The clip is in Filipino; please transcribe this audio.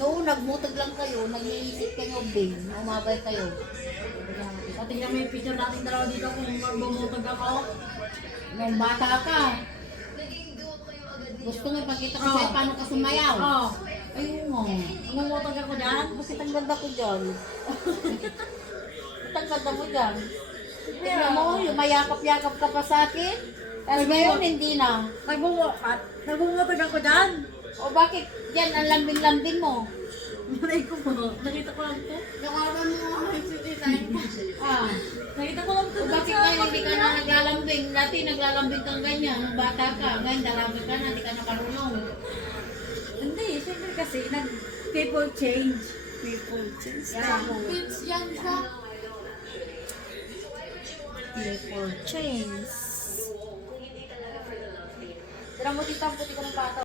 Noong nagmutag lang kayo, nag-iisip kayo, Bing, umabay kayo. Patingnan mo yung picture natin dalawa dito kung magbumutog ako. Nung bata ka, gusto nga ipakita ko sa'yo paano ka sumayaw. Oo. Ayun mo. Mamumutog ako dyan. Bakit ang ganda ko dyan? Bakit ang ganda mo dyan? Tingnan mo, lumayakap-yakap ka pa sa akin. Tapos ngayon, hindi na. Nagbumutog ako dyan. O bakit yan ang lambing-lambing mo? Malay ko mo. Nakita ko lang to. Nakawan mo ang design. Ah. Nakita ko lang to. O bakit ngayon hindi ka na naglalambing? Dati naglalambing kang ganyan, nung bata ka. Ngayon dalaga ka na, hindi ka nakarunong. Hindi, syempre kasi people change. People change. Yan. Kids yan sa... People change. Tira mo dito ang puti ko ng bata.